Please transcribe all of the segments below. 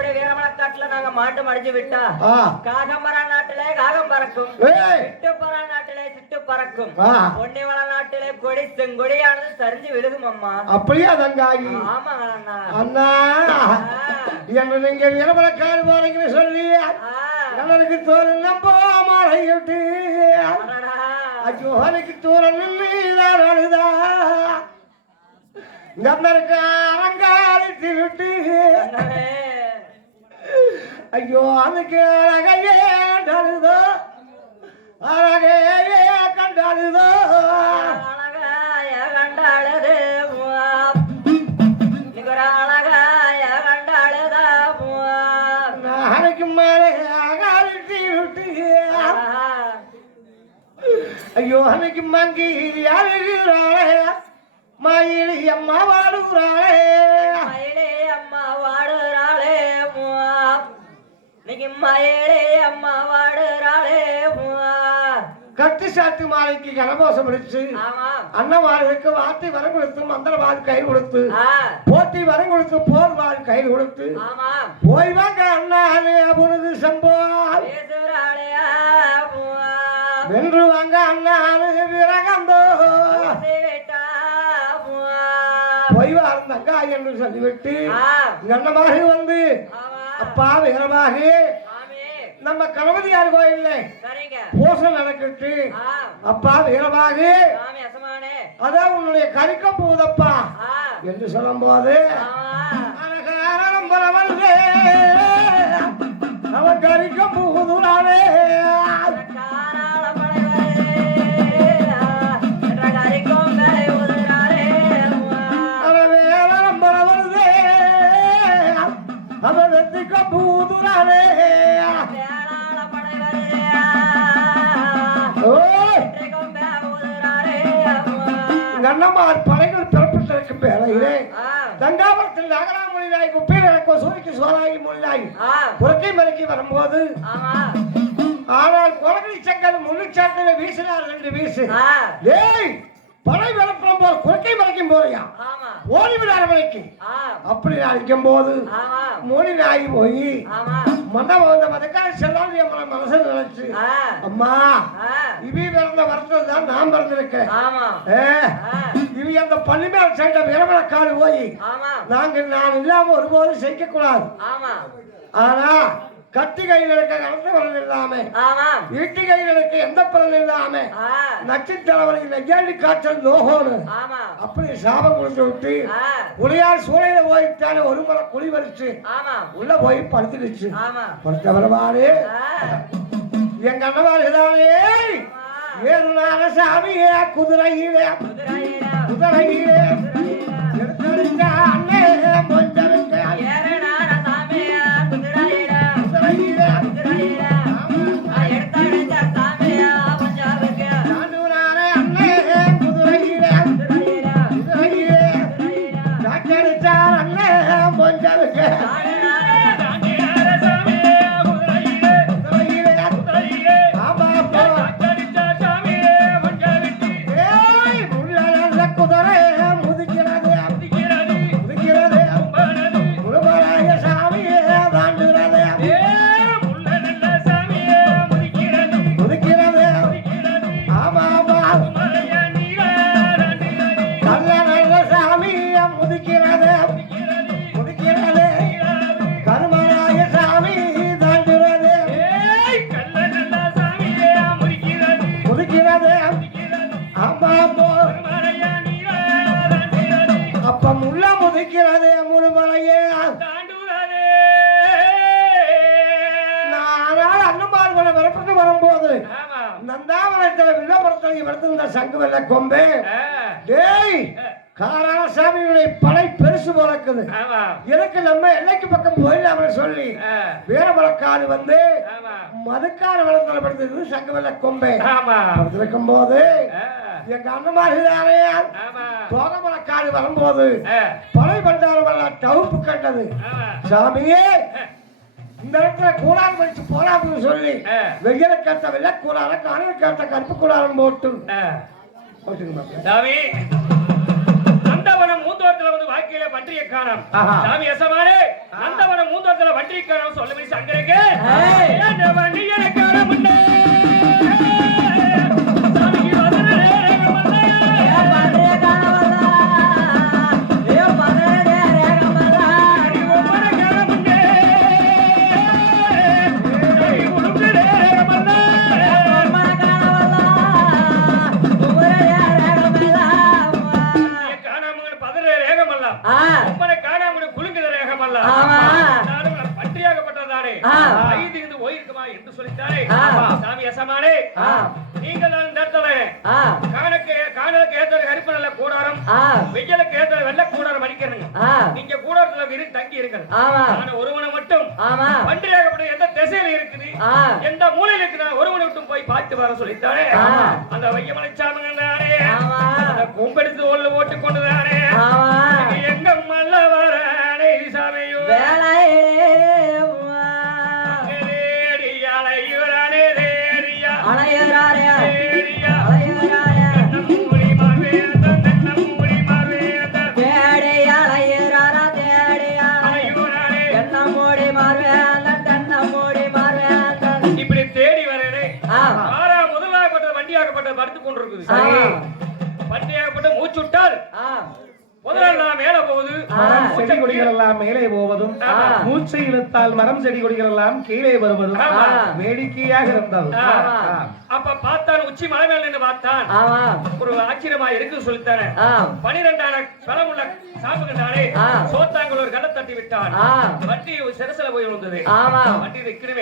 அப்படி வீரமணக்காட்டுல நாங்க மாட்டு மடிஞ்சு விட்டா காகம்பரா நாட்டிலே காகம் பறக்கும். சிட்டுப்பரா நாட்டிலே சிட்டு பறக்கும் பொன்னிவள நாட்டிலே கொடி செங்கொடியானது சரிஞ்சு விழுகும் அம்மா. அப்படியே தங்காயி? ஆமாங்க அண்ணா. என்ன நீங்க வீரமலக்காடு போறீங்கன்னு சொல்லி எனக்கு தோல் நம்ப மாலையிட்டு அடடா. ஐயோ எனக்கு தூரம் நின்றுதான் அழுதா. கண்ணருக்கு அலங்காரித்து விட்டு. ஐயோ அதுக்கு அழகையே கண்டழுதோ அழகே கண்டழுதோ அழகாய ஒரு அழகாய கண்டாளுதா உவா. நாளைக்கு மேலே அகாரித்து விட்டு. ஐயோ அன்னைக்கு மங்கி அழுகிறாளே மயிலி அம்மா வாடுகிறாளே மயிலே அம்மா வாடுறாளே. கட்டு சாத்து மாலைக்கு கனபாசம் பிடிச்சு ஆமா. அன்னவாளுக்கு வார்த்தை வரம் கொடுத்து மந்திரவாள் கை கொடுத்து போட்டி வரம் கொடுத்து போர் வாழ் கை கொடுத்து போய் வாங்க அண்ணாலே பொழுது சம்போ. பேசுறாளே உவா. வென்று வாங்க அண்ணாலே விரகந்தோ பேசிவிட்டா உவா. போய் வாழ்ந்தங்க என்று சொல்லிவிட்டு ஆ, கண்ணமாக வந்து அப்பா வீரமாக சாமி நம்ம கணபதியார் கோயில்ல பூசம் நடக்கட்டு. அப்பா வீரமாக அதான் உன்னுடைய கறிக்கம் போகுதப்பா என்று அழகாரம் பரவல்லே அவன் கறிக்கம் போகுதுனாலே கண்ணம்மார் படைகள் பிறப்பிட்டிருக்கும் வேலையிலே ஆ, தண்டாபுரத்தில் நகராமொழியாய் குப்பையில் எனக்கு சூரிக்கு சோறாகி மொழியாய் ஆ, புறக்கை மறைக்கி வரும்போது ஆனால் குழந்தை சங்கர் முன்னிச்சாட்டில வீசினார் என்று வீசு. ஏய் படை விளப்பம் போல் குறுக்கை மறைக்கும் போறியா ஆமா. ஓடி விடாத ஆ, அப்படி அடிக்கும் போது மோடி நாயி போய் ஆமா. மன்ன வந்த மதக்கார செல்லாது என் மனசுல நினைச்சு அம்மா இவி பிறந்த வருஷம் தான் நான் பிறந்திருக்கேன். இவி அந்த பள்ளிமேல் சண்ட வீரமலக்காடு போய் ஆமா. நாங்கள் நான் இல்லாம ஒருபோதும் செய்ய கூடாது. ஆமா. ஆனா கத்தி கையில் இருக்க கலந்த பலன் இல்லாம ஆமா. ஈட்டி கையில் இருக்க எந்த பலன் இல்லாம நச்சுத்தலைவரை நெய்யாண்டி காய்ச்சல் நோகோனு அப்படி சாபம் கொடுத்து விட்டு ஆ, புலியார் சூளையில போயிட்டானே ஒரு முறை குழி வரிச்சு உள்ள போய் படுத்துடுச்சு. படுத்த வரவாரு ஆ, எங்க அண்ணவாருதானே. ஏறுனான சாமியே குதிரையிலே. குதிரையில, அண்ணே கொஞ்சம் நந்தாவனத்தில் வில்லபுரத்தில் எடுத்திருந்த சங்கு வெள்ள கொம்பே டேய் காராசாமியுடைய படை பெருசு போலக்குது எனக்கு நம்ம எல்லைக்கு பக்கம் போயிடலாம்னு சொல்லி வீரமலக்காடு வந்து மதுக்கார வளத்தில் படுத்தது சங்கு வெள்ள கொம்பே படுத்திருக்கும் போது எங்க அண்ணமாரிதானே தோகமலக்காடு வரும்போது படை பண்டாரம் டவுப்பு கண்டது. சாமியே இந்த இடத்துல கூடாரம் வச்சு போலாம்னு சொல்லி வெயில கேட்ட வெள்ள கூடாரம் காலையில் கேட்ட கருப்பு கூடாரம் போட்டு. சாமி நந்தவனம் மூந்தோரத்துல வந்து வாழ்க்கையில பன்றியை காணோம். சாமி எசமானே நந்தவனம் மூந்தோரத்துல பன்றியை காணோம் சொல்லி சங்கரக்கு. திசையில இருக்குது. எந்த மூலையில இருக்குது நான் ஒருவனை விட்டும் போய் பார்த்து வர சொல்லித்தானே. அந்த ஆமா. அந்த கும்பெடுத்து ஒல்லு ஓட்டு கொண்டு மரம் செடி கொடிகள் எல்லாம் மேலே போவதும். மூச்சை இழுத்தால் மரம் செடி கொடிகள் எல்லாம் கீழே வருவதும். வேடிக்கையாக இருந்தது. அப்ப பார்த்தான் உச்சி மலை மேல நின்று பார்த்தான். ஒரு ஆச்சரியமா இருக்கு சொல்லித்தானே. பனிரெண்டான பலமுள்ள சாப்பிட்டானே ஆ. சோத்தாங்கள் ஒரு கல்லை தட்டி விட்டான். வண்டி ஒரு சிரசில போய் விழுந்தது. ஆமா. வண்டி நிக்கிற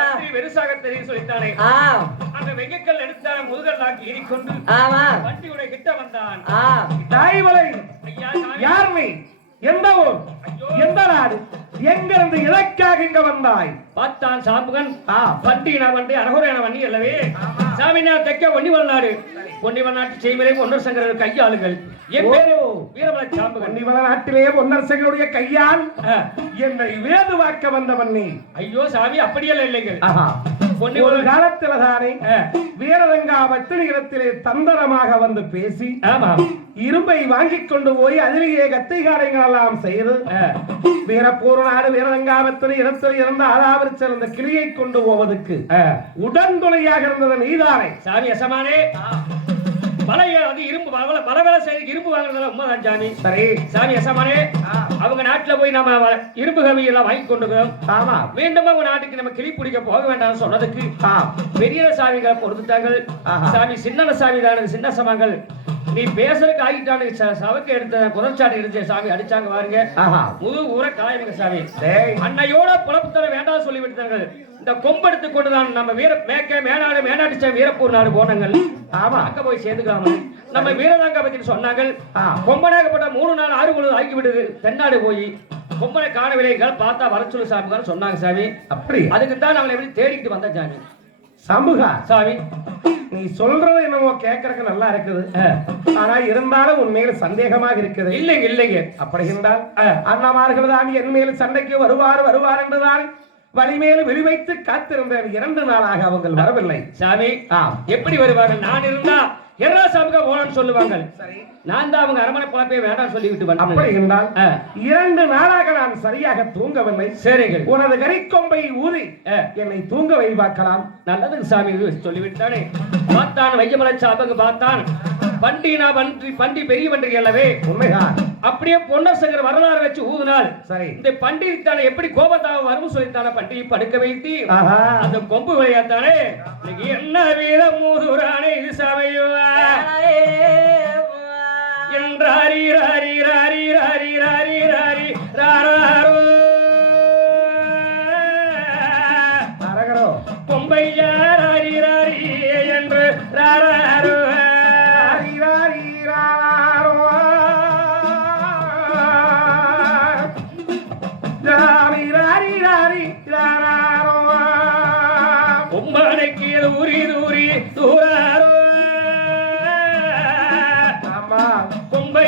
வண்டி பெருசாக தெரியும் சொல்லித்தானே ஆ. அந்த வெங்கக்கல் எடுத்தான முதுகல்லாக்கி ஏறிக்கொண்டு ஆமா. வண்டியோட கிட்ட வந்தான். ஆ. தாய்மலை யார் நீ எந்த ஊர் எந்த நாடு எங்கிருந்து எதற்காக இங்க வந்தாய்? பார்த்தான் சாம்புகன் ஆ, பட்டின வண்டி அரகுரையான வண்டி அல்லவே. சாமினா தெக்க ஒன்னி வல்லாடு பொன்னி வல்லாட்டு செய்மலை ஒன்றர் சங்கரர் கையாளுகள் என் பேரு ஓ. வீரமலை சாம்புகன் கன்னிமல நாட்டிலே பொன்னரசங்களுடைய கையால் ஆ. என்னை வந்தவன் நீ ஐயோ சாமி அப்படியெல்லாம் இல்லைங்க ஆஹா. பொன்னி ஒரு காலத்துல தானே ஆ. வீரரங்கா இடத்திலே தந்தரமாக வந்து பேசி இரும்பை வாங்கிக் கொண்டு போய் அதிலேயே கத்திகாரங்கள் எல்லாம் செய்து. வீரப்பூர் நாடு வீரரங்காவத்தில் இடத்தில் இருந்த ஆறாவில் சிறந்த கிளியை கொண்டு போவதற்கு. உடன்துணையாக இருந்தது நீதானே சாமி எசமானே மலைய அது இரும்பு பல பல வேலை செய்து இரும்பு வாங்குறதுல உண்மைதான் சாமி. சரி. சாமி எசமானே அவங்க நாட்டுல போய் நம்ம இரும்பு கவி எல்லாம் வாங்கி கொண்டு இருக்கோம் ஆமா. மீண்டும் அவங்க நாட்டுக்கு நம்ம கிளி பிடிக்க போக வேண்டாம்னு சொன்னதுக்கு. பெரிய சாமிகளை பொறுத்துட்டாங்க. சாமி சின்ன சாமி தானே சின்ன சமங்கள். நீ பேசுறதுக்கு ஆகிட்டானு ச- சவக்கு எடுத்த குதிர்ச்சாட்டு எடுத்து சாமி அடிச்சாங்க பாருங்க. முழு ஊரை காயங்க சாமி. அன்னையோட புலப்பு தர வேண்டாம் சொல்லி விட்டாங்க இந்த கொம்பெடுத்து கொண்டு தான் நம்ம வீர மேக்க மேனாடு மேனாட்டு வீரப்பூர் நாடு போனாங்கள். ஆமா. அங்க போய் சேர்ந்துக்கலாம்? நம்ம வீரதாங்க பத்தி சொன்னாங்க. கொம்பனாகப்பட்ட மூணு நாள் ஆறு பொழுது ஆக்கி விடுது தென்னாடு போய் கொம்பனை காணவில்லைகள் பார்த்தா வர சொல்லு சாமிகள் சொன்னாங்க சாமி. அப்படி அதுக்கு தான் நம்மளை எப்படி தேடிக்கிட்டு வந்த சாமி. சமூகா? சாமி. நீ சொல்றது என்னமோ கேட்கறதுக்கு நல்லா இருக்குது. ஆனா இருந்தாலும் உன் மேல சந்தேகமாக இருக்குது. இல்லைங்க இல்லைங்க. அப்படி என்றால் ஆ. அண்ணமார்கள் தான் என் மேல் சண்டைக்கு வருவார் வருவார் என்றுதான் வழிமேல் விழிவைத்து காத்திருந்தேன். இரண்டு நாளாக அவங்க வரவில்லை. சாமி. எப்படி வருவார்கள்? நான் இருந்தா எர்ரா சாமுக ஓலன்னு சொல்லுவாங்க. சரி. நான் தான் அவங்க அரமனை பழப்பே வேண்டாம் சொல்லிவிட்டு அப்படி வந்தேன் என்றால் ஆ, இரண்டு நாளாக நான் சரியாக தூங்கவில்லை. சரிங்க உனது கரிக்கொம்பை ஊதி என்னை தூங்க வை பார்க்கலாம் நல்லது சாமி சொல்லிவிட்டானே. பார்த்தான் வையமலை சாபங்க பார்த்தான். பண்டினா பன்றி பண்டி பெரிய பன்றி அல்லவே? உண்மைதான். அப்படியே பொன்னசங்கர் வரலாறு வச்சு ஊதினால் சரி. இந்த பண்டிகைத்தானே எப்படி கோபத்தாக வரும் சொல்லித்தான பண்டிகை படுக்க வைத்து? அந்த கொம்பு இன்னைக்கு என்ன வீரம் மூதுரானே இது சமையுவா என்றாரி ராரி ராரி ராரி ராரி ராரி ராரி ராரி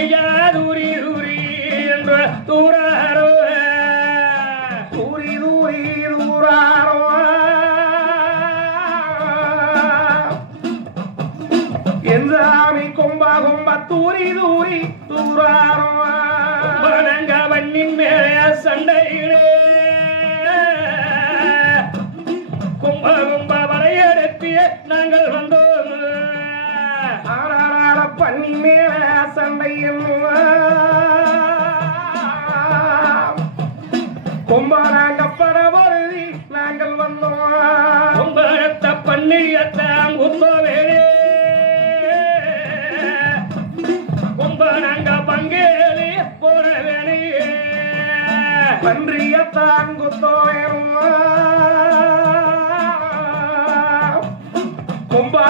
கொம்பையா தூரி சண்டை கொம்பா நாங்க பரவருதி நாங்கள் வந்தோம் கும்பரத்த பண்ணியத்தான் கும்பவேலே கும்ப நாங்க பங்கேலி போற வேலையே பன்றியத்தான் குத்தோயம் கும்பா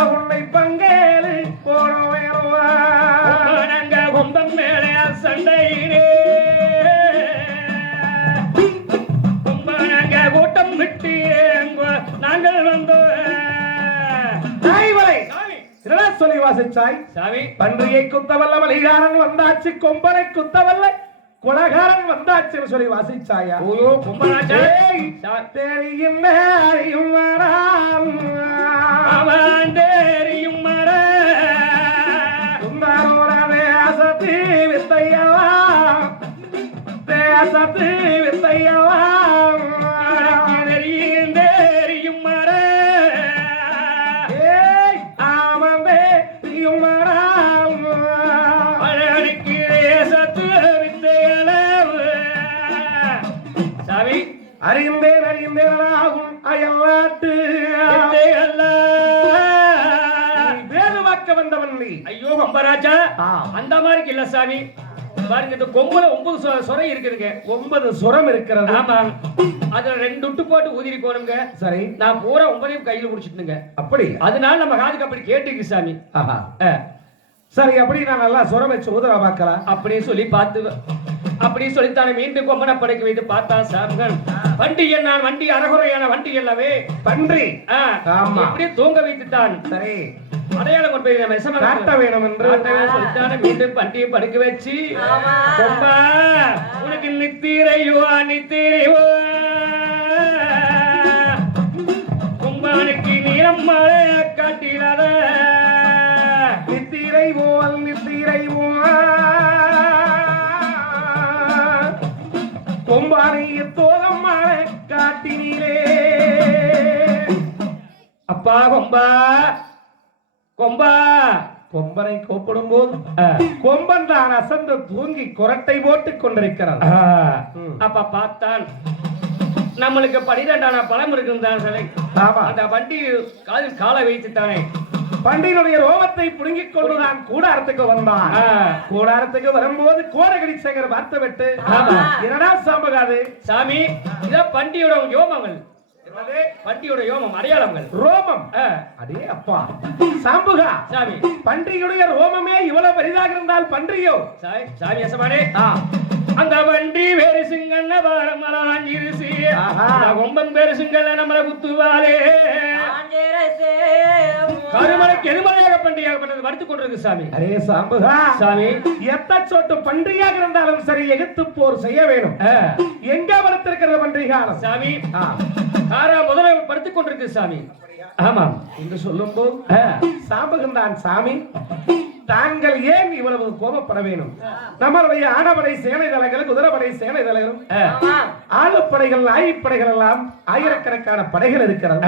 வாசிச்சாய் சாமி. பன்றியை குத்தவல்ல வலிகாரன் வந்தாச்சு கொம்பனை குத்தவல்ல குலகாரன் வந்தாச்சுன்னு சொல்லி வாசிச்சாயா ஓயோ தெரியும் அறியும் அந்த மாதிரி இல்ல சாமி. பாருங்க இந்த கொம்புல ஒன்பது சொ- சொரை இருக்குதுங்க. ஒன்பது சுரம் இருக்கிறது. ஆமா. அதுல ரெண்டு விட்டு போட்டு ஊதிரி போனுங்க சரி. நான் பூரா ஒன்பதையும் கையில பிடிச்சிட்டுங்க அப்படி அதனால நம்ம காதுக்கு அப்படி கேட்டுக்கு சாமி. ஆஹா. சரி அப்படி நான் நல்லா சுரம் வச்சு ஊதுறா பார்க்கலாம் அப்படியே சொல்லி பார்த்து அப்படியே சொல்லித்தானே மீண்டும் கொம்பனை படைக்க வைத்து பார்த்தா சாமிகள் வண்டி நான் வண்டி அரகுறையான வண்டி அல்லவே. பன்றி. ஆமா. இப்படியே தூங்க வைத்துத்தான். சரி. அடையாளம் கொண்டு போய் எசமா காட்ட வேணும் என்று சொல்லித்தானே மீண்டும் வண்டியை படுக்க வச்சு. உனக்கு நித்திரையோ நித்திரையோ கொம்பானுக்கு நீளம் மழை காட்டிடாத நித்திரை போல் நித்திரை கொம்பானைய தோகமான காட்டினீரே. அப்பா கொம்பா. கொம்பா கொம்பனை கூப்பிடும் போது. கொம்பன் தான் அசந்து தூங்கி குரட்டை போட்டுக். ம். அப்ப பார்த்தான் நம்மளுக்கு பனிரெண்டான பழம் இருக்குதான் சிலை ஆமா அந்த வண்டி காலில் காலை வைத்துட்டானே பண்டினுடைய ரோமத்தை புடுங்கிக் கொண்டுதான் கூடாரத்துக்கு வந்தான். கூடாரத்துக்கு வரும்போது கோடகடி சேகர் பார்த்து விட்டு. என்னடா சாம்பகாது சாமி இதான் பண்டியோட யோமங்கள்? பண்டியோட யோமம் அடையாளங்கள். ரோமம். ஆ. அடே அப்பா. சாம்புகா. சாமி. பன்றியுடைய ரோமமே இவ்வளவு பெரிதாக இருந்தால் பன்றியோ? சாமி ஆ, அந்த வண்டி வேறு சிங்கண்ண பாரமலாஞ்சிருசி ஆஹா. கொம்பன் பேரு சிங்கண்ண நம்மளை குத்துவாளே. கருமலைக்கு எருமலையாக பண்டிகையாகப்பட்டது வடுத்துக் கொண்டிருக்கு சாமி. அரே சாம்புகா. சாமி. எத்த சொட்டு பன்றியாக இருந்தாலும் சரி எதிர்த்து போர் செய்ய வேணும். எங்க வளர்த்திருக்கிறது பன்றிகாலம்? சாமி. ஆறா முதல்ல படுத்துக் கொண்டிருக்கு சாமி. ஆமாம். என்று சொல்லும்போது ஆ, சாம்பகன் சாமி. தாங்கள் ஏன் இவ்வளவு கோபப்பட வேணும்? நம்மளுடைய ஆடப்படை சேனை தளங்கள் குதிரைப்படை சேனை தளங்களும் ஆளுப்படைகள் ஆயுப்படைகள் எல்லாம் ஆயிரக்கணக்கான படைகள் இருக்கிறது.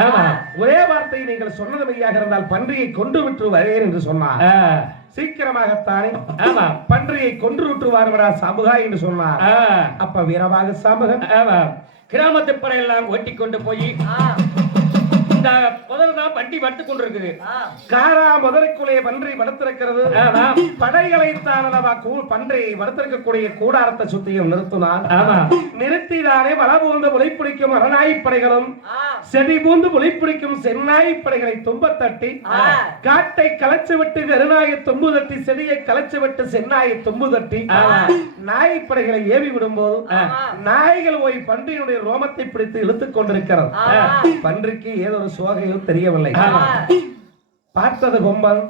ஒரே வார்த்தை நீங்கள் சொன்னது மெய்யாக இருந்தால் பன்றியை கொன்று விட்டு வருகிறேன் என்று சொன்னார். சீக்கிரமாகத்தானே? பன்றியை கொன்று விட்டுவார்களா சாமுகா என்று சொன்னார். அப்ப வீரமாக சாம்பகன் ஆமாம் கிராமத்து படையெல்லாம் ஓட்டி கொண்டு போய் இந்த முதல்ல தான் வண்டி படுத்துக் கொண்டிருக்குது. காரா முதலைக்குள்ளே பன்றி படுத்திருக்கிறது படைகளை தானதவா கூ பன்றியை படுத்திருக்கக்கூடிய கூடாரத்தை சுத்தியும் நிறுத்தினார் ஆமா நிறுத்திதானே வள பூந்து முளைப்பிடிக்கும் அரணாய்ப் படைகளும். ஆ. செடி பூந்து முளைப்பிடிக்கும் செந்நாய்ப் படைகளை தும்ப தட்டி. காட்டை களைச்சு விட்டு வெறுநாயை தும்பு தட்டி செடியை களைச்சு விட்டு செந்நாயை தும்பு தட்டி. ஆமா. நாய்ப் படைகளை ஏவி விடும்போது. நாய்கள் போய் பன்றியினுடைய ரோமத்தை பிடித்து இழுத்துக் கொண்டிருக்கிறது. பன்றிக்கு ஏதோ ஒரு சோகையும் தெரியவில்லை. பார்த்தது கொம்பன்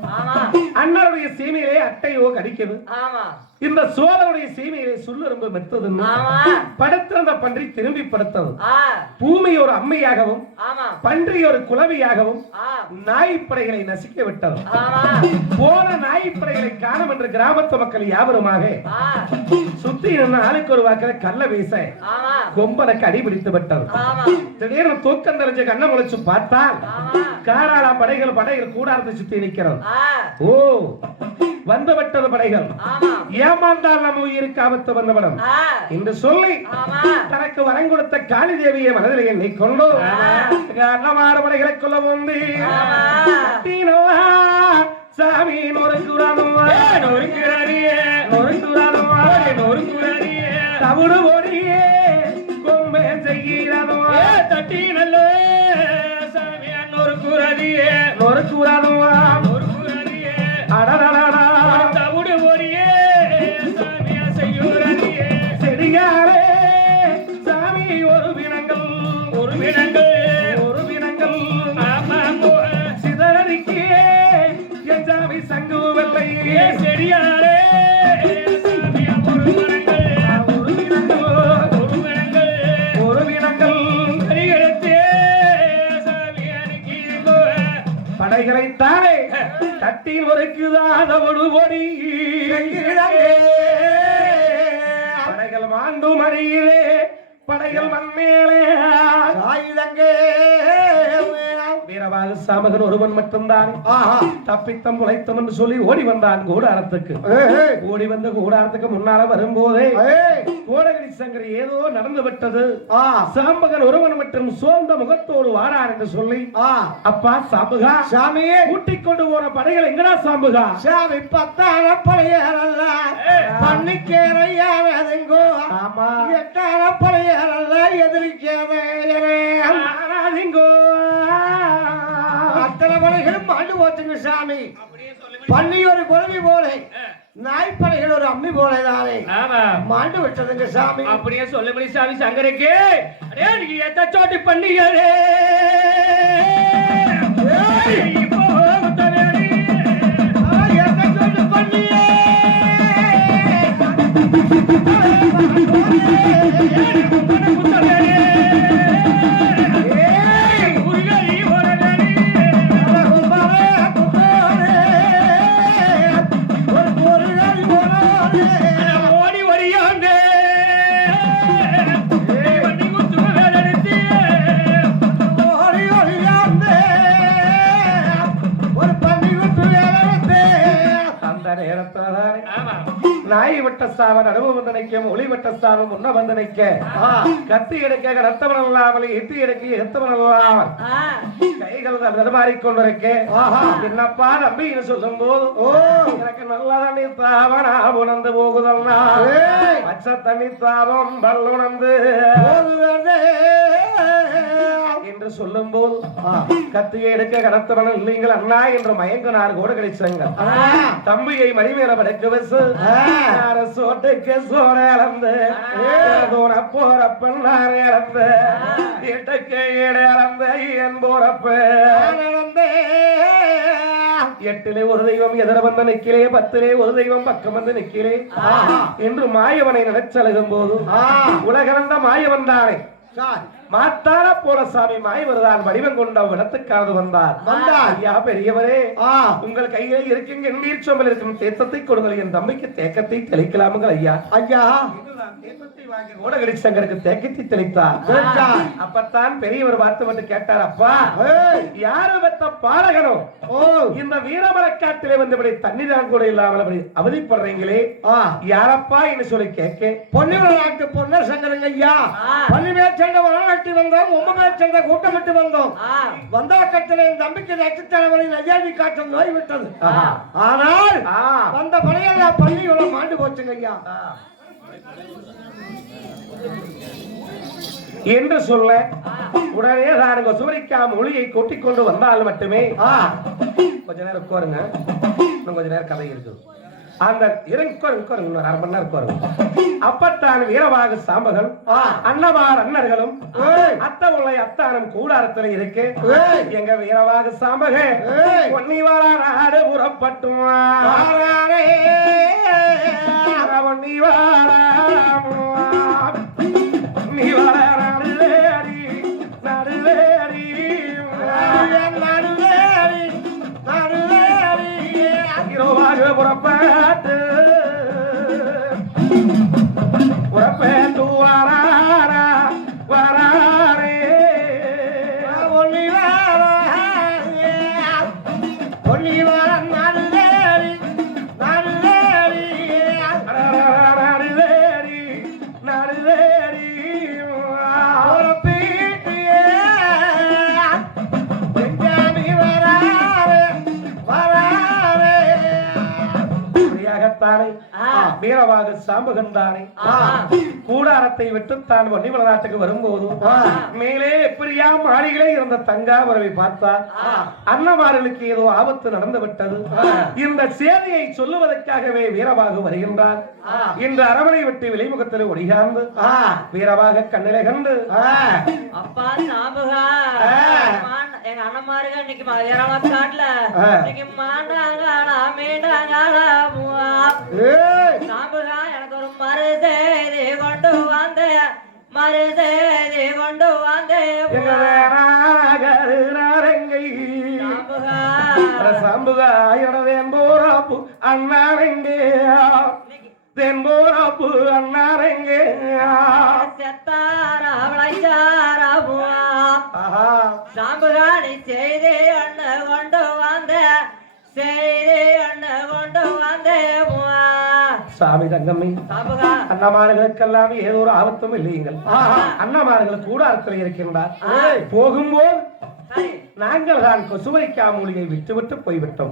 அண்ணனுடைய சீமையிலே அட்டையோ கடிக்குது ஆமா. இந்த சோழனுடைய சீமையிலே சுள்ளெரும்பு மெத்ததுன்னு படுத்திருந்த பன்றி திரும்பி படுத்தது பூமி ஒரு அம்மையாகவும் பன்றி ஒரு குலவியாகவும் நாய்ப்படைகளை நசிக்க விட்டது போன நாய்ப்படைகளை காணும் என்று கிராமத்து மக்கள் யாவருமாக சுத்தி நின்று ஆளுக்கு ஒரு வாக்கில கல்ல வீச கொம்பனுக்கு அடிபிடித்து விட்டது திடீர்னு தூக்கம் தெரிஞ்ச கண்ணை முளைச்சு பார்த்தால் காராள படைகள் படைகள் கூடாரத்தை சுத்தி நிற்கிறது ஓ. வந்து விட்டது படைகள் ஏமாந்தால் நம்ம உயிருக்கு ஆபத்து வந்தவிடம் என்று சொல்லி தனக்கு வரம் கொடுத்த காளி தேவியை மனதில் எண்ணி கொண்டு அன்னமாறு படைகளை கொள்ள வந்து. சாமி நொறுக்குறானுவா, நொறுக்குறாரியே நொறுக்குறானுவா, நொறுக்குறாரியே தவிடு பொடியே கட்டி நொறுக்குதாதவடு பொடி படைகள் மாண்டு மறியிலே படைகள் மண்மேலே. வீரவாக சாமகன் ஒருவன் மட்டும்தான். தப்பித்தம் முளைத்தம் என்று சொல்லி ஓடி வந்தான் கூடாரத்துக்கு. ஓடி வந்த கூடாரத்துக்கு முன்னால வரும்போதே கோடகிரி சங்கர் ஏதோ நடந்து விட்டது. சாம்பகன் ஒருவன் மட்டும் சோர்ந்த முகத்தோடு வாரார் என்று சொல்லி அப்பா சாம்புகா சாமியே கூட்டிக் கொண்டு போன படைகள் எங்கடா சாம்புகா? சாமி பத்தான பழையாரல்ல பண்ணிக்கேறையானதுங்கோ ஆமா. எட்டான பழையாரல்ல எதிரிக்கேறையரே ஆராதிங்கோ. அத்தனை படைகளும் மாண்டு போச்சுங்க சாமி பன்னி ஒரு குழவி போல நாய்ப்படைகள் ஒரு அம்மி போலதானே ஆமா மாண்டு விட்டதுங்க சாமி அப்படியே சொல்லுபடி சாமி சங்கருக்கு அடே நீ எத்த சோட்டி சொல்லு பண்ணியே ஆமா. நாய் வட்ட சாவன் நடுவு வந்து நிற்கும் ஒளி வட்ட சாவன் முன்ன வந்து நிற்க. கத்தி எடுக்க ரத்தவன் இல்லாமல் எட்டி எடுக்க எத்தவன் இல்லாமல் கைகள் தடுமாறிக் கொண்டிருக்க என்னப்பா நம்பின்னு சொல்லும் போது ஓ. எனக்கு நல்ல தண்ணி தாவனா உணர்ந்து போகுதல்லா. ஏய். பச்சை தண்ணி தாவம் பல்லுணர்ந்து போகுதே. என்று சொல்லும் போது கத்தியை எடுக்க கடத்தவன் இல்லைங்கள் அண்ணா என்று மயங்கினார் கோடு கிடைச்சாங்க. தம்பியை மணி மேல படைக்க. நார சோட்டுக்கு சோட இழந்து தூர போறப்ப நான் இழந்து எட்டுக்கு ஈடு இழந்து என் போறப்ப. எட்டிலே ஒரு தெய்வம் எதிர வந்த நிக்கிலே பத்திலே ஒரு தெய்வம் பக்கம் வந்து நிக்கிலே என்று மாயவனை நினைச்சழுகும் போது ஆ. உலகளந்த மாயவன் தானே மாத்தார போல சாமி மாய்வர்தான் வடிவம் கொண்ட இடத்துக்காவது வந்தார். வந்தார். ஐயா பெரியவரே. ஆ. உங்கள் கையில் இருக்குங்க நீர் சொம்பல் இருக்கும் தேத்தத்தை கொடுங்கள். என் தம்பிக்கு தேக்கத்தை தெளிக்கலாமுங்கள் ஐயா. ஐயா. தேக்கத்தை வாங்கி கோடகடி சங்கருக்கு தேக்கத்தை தெளித்தார். அப்பத்தான் பெரியவர் பார்த்து வந்து கேட்டார் அப்பா யாரு பெத்த பாலகனோ? ஓ. இந்த வீரமரக்காட்டிலே வந்து இப்படி தண்ணீர் கூட இல்லாமல் அப்படி அவதிப்படுறீங்களே? யாரப்பா என்று சொல்லி கேட்க பொன்னிவர நாட்டு பொன்னர் சங்கரங்க ஐயா. பள்ளி சேர்ந்த வளர்த்தி வந்தோம் உம்ம சேர்ந்த கூட்டமிட்டு வந்தோம். வந்த கட்டளை என் தம்பிக்கு நச்சுத்தலைவரின் ஐயாவி காட்டும் நோய் விட்டது. ஆனால். வந்த பணியெல்லாம் பள்ளி மாண்டு போச்சுங்க ஐயா. என்று சொல்ல உடனே நான் சுவரிக்கா மொழியை கொட்டி கொண்டு வந்தால் மட்டுமே கொஞ்ச நேரம் உட்காருங்க. இன்னும் கொஞ்ச நேரம் கதை இருக்குது. அந்த இறங்கி உட்காருங்க இன்னும் அரை மணி நேரம் உட்காருங்க அப்பத்தான் வீரவாக சாம்பகள் அன்னமார் அன்னர்களும் அத்த உள்ள அத்தானம் கூடாரத்துல இருக்கு. எங்க வீரவாக சாம்பக. பொன்னிவார நாடு புறப்பட்டும்? பொன்னிவார புறப்பட்டு வீரவாக ஆ. கூடாரத்தை விட்டு தான் வன்னிமல நாட்டுக்கு வரும்போது. மேலே எப்படியா மாளிகளே இருந்த தங்காபுரவை பார்த்தார் அன்னமார்களுக்கு ஏதோ ஆபத்து நடந்து விட்டது இந்த செய்தியை சொல்லுவதற்காகவே வீரபாக வருகின்றான். இன்று அரவணை விட்டு விலைமுகத்தில் ஒடிகார்ந்து ஆ. வீரபாக கண்ணிலை கண்டு அப்பா எங்க அண்ணன்மாருங்க இன்னைக்கு வேறமா காட்டுல. இன்னைக்கு மாண்டாங்களா மீண்டாங்களா ஏய், சாம்புகா எனக்கு ஒரு மருதேதி கொண்டு வந்த. மருதேதி கொண்டு வந்த எங்க வேறாகருநாரங்கை சாம்புகா. சாம்புகாயோட வேம்போராப்பு அண்ணாரெங்கே தென்போராப்பு அண்ணாரெங்கே செத்தாரா விளைச்சாரா ஆஹா சாம்புகா நீ செய்தி ஒண்ணு கொண்டு சாமி தங்கம்மை அண்ணமார்களுக்கெல்லாம் ஏதோ ஒரு ஆபத்தும் இல்லையுங்கள் அண்ணமார்கள் கூடாரத்தில் இருக்கின்றார். போகும்போது நாங்கள் தான் கொசுவரிக்கா மூலிகை விட்டு விட்டு போய்விட்டோம்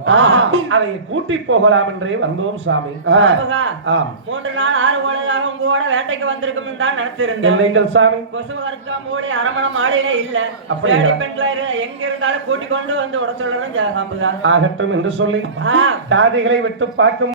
அதை கூட்டி போகலாம் என்றே வந்தோம் சாமி. மூன்று நாள் ஆறு பொழுதாக உங்க கூட வேட்டைக்கு வந்திருக்கும் தான் நினைச்சிருந்தேன் இல்லைங்கள் சாமி? கொசுவர்க்கா மூடி அரமணம் மாடியில இல்ல. இரு- எங்க இருந்தாலும் கூட்டி கொண்டு வந்து உட சொல்லணும் ஆகட்டும் என்று சொல்லி ஆ. ஜாதிகளை விட்டு பார்க்கும்